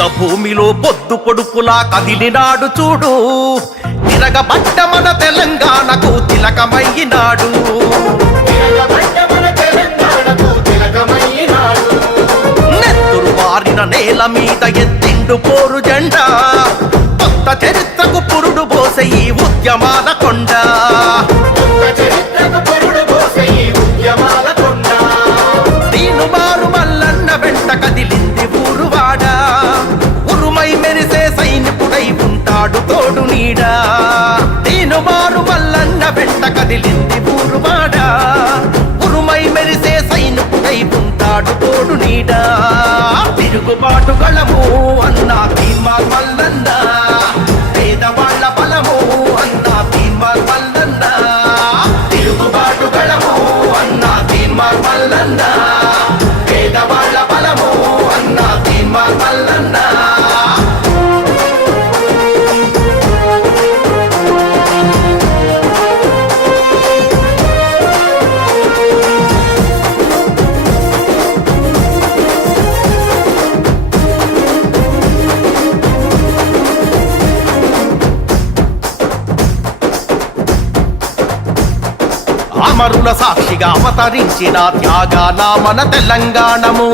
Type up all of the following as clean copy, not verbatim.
యుద్ధ భూమిలో పొద్దు పొడుపులా కదిలినాడు చూడు, తిరగబడ్డ మన తెలంగాణకు తిలకమయ్యినాడు. నెత్తురు వారిన నేల మీద ఎత్తిండు పోరు జెండా, కొత్త చరిత్రకు పురుడు పోసే ఈ ఉద్యమాల కొండ. దీను మారు మల్లన్న వెంట కదిలింది ఊరువాడ, ఉరుమై మెరిసే సైనికుడై ఉంటాడు తోడు నీడా. దీను మారు మల్లన్న వెంట కదిలింది ఊరువాడ, ఉరుమై మెరిసే సైనికుడై ఉంటాడు తోడు నీడా. తిరుగుబాటు గళము అన్నా తీన్మార్ మల్లన్న, పేదవాళ్ల బలము అన్నా తీన్మార్ మల్లన్న. తిరుగుబాటు గళము అన్నా తీన్మార్ మల్లన్న, పేదవాళ్ల బలము అన్నా తీన్మార్ మల్లన్న. అమరుల సాక్షిగా అవతరించిన త్యాగాల మన తెలంగాణము,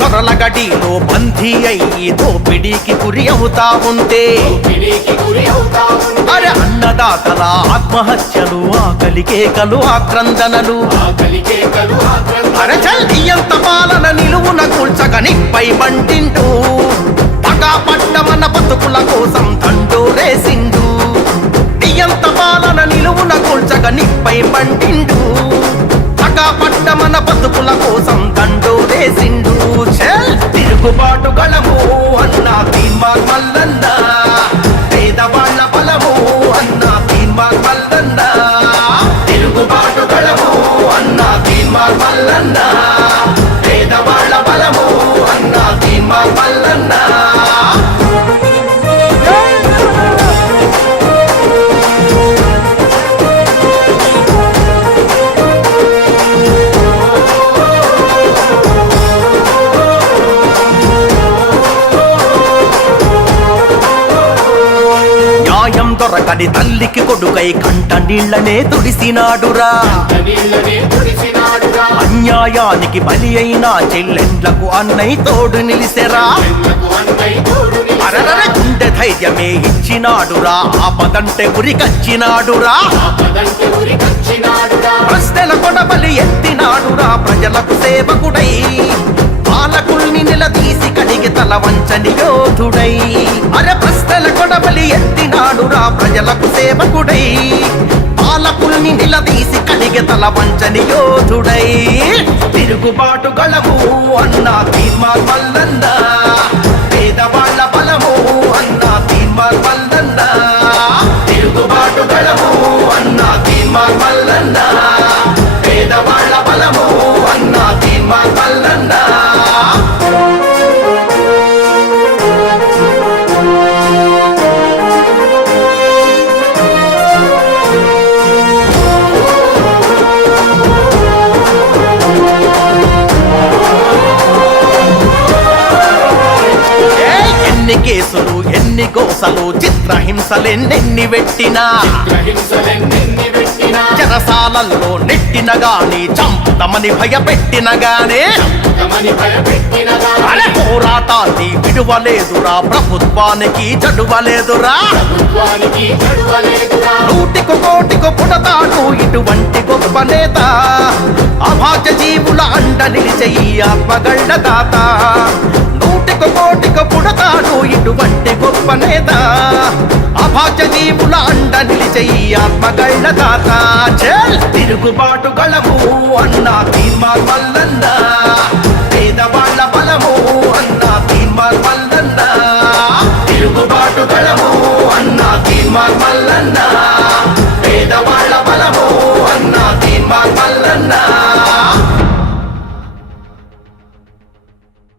దొరల గడిలో బందీ అయ్యి దోపిడీకి గురి అవుతా ఉంటే, అరే అన్నదాతల ఆత్మహత్యలు, ఆకలి కేకలు, ఆక్రందనలు, అరే చల్లియంత పాలన నిలువున కూల్చగనిపై మంటింటూ పగా పట్ట మన బతుకుల కోసం దండోరేసిండు. నియంత పాలన నిలువున కూల్చగనిపై మంటిండు, పగా పట్ట మన బతుకుల కోసం దండోరేసిండు. తిరుగుబాటు గళము అన్నా తీన్మార్ మల్లన్న, పేదవాళ్ల బలము అన్నా తీన్మార్ మల్లన్న. తిరుగుబాటు గళము అన్నా తీన్మార్ మల్లన్న, పేదవాళ్ల బలము అన్నా తీన్మార్ మల్లన్న. దొరకని తల్లికి కొడుకై కంట నీళ్లనే తుడిసినాడురా, అన్యాయానికి బలి అయిన చెల్లెండ్లకు అన్నై తోడు నిలిసెరా. అరరర గుండె ధైర్యమే ఇచ్చినాడురా, ఆపదంటే ఉరికచ్చినాడురా. ప్రశ్నల కొడబలి ఎత్తినాడురా, ప్రజలకు సేవకుడై పాలకుల్ని నిలదీసి కడిగి తల వంచని యోధుడై. అరే ప్రశ్నల కొడబలి ఎత్తినాడురా, ప్రజలకు సేవకుడై పాలకుల్ని నిలదీసి కడిగి తల వంచని యోధుడై. తిరుగుబాటు గళము అన్నా తీన్మార్ మల్లన్న, పేదవాళ్ల బలము అన్నా తీన్మార్ మల్లన్న. తిరుగుబాటు గళము అన్నా తీన్మార్ మల్లన్న, పేదవాళ్ల బలము అన్నా తీన్మార్ మల్లన్న. ఎన్ని కేసులు, ఎన్ని గోసలు, చిత్రహింసలెన్నెన్ని పెట్టినా, చెరసాలల్లో నెట్టిన గాని, చంపుతమని భయపెట్టిన గానే, అరే పోరాటాన్ని విడువలేదురా, ప్రభుత్వానికి చడువలేదురా. నూటికి కోటికి పుడతాడు ఇటువంటి గొప్ప నేత, అభాగ్య జీవుల అండ నిలిచే ఈ ఆత్మగళ్ళ దాత. నూటికి కోటికి పుడతాడు ఇటువంటి గొప్ప నేత, అభాగ్య జీవుల అండ నిలిచే ఈ ఆత్మగళ్ళ దాత. తిరుగుబాటు గళము అన్నా తీన్మార్ మల్లన్న, పేదవాళ్ల బలము అన్నా తీన్మార్ మల్లన్న. తిరుగుబాటు గళము అన్నా తీన్మార్ మల్లన్న, పేదవాళ్ల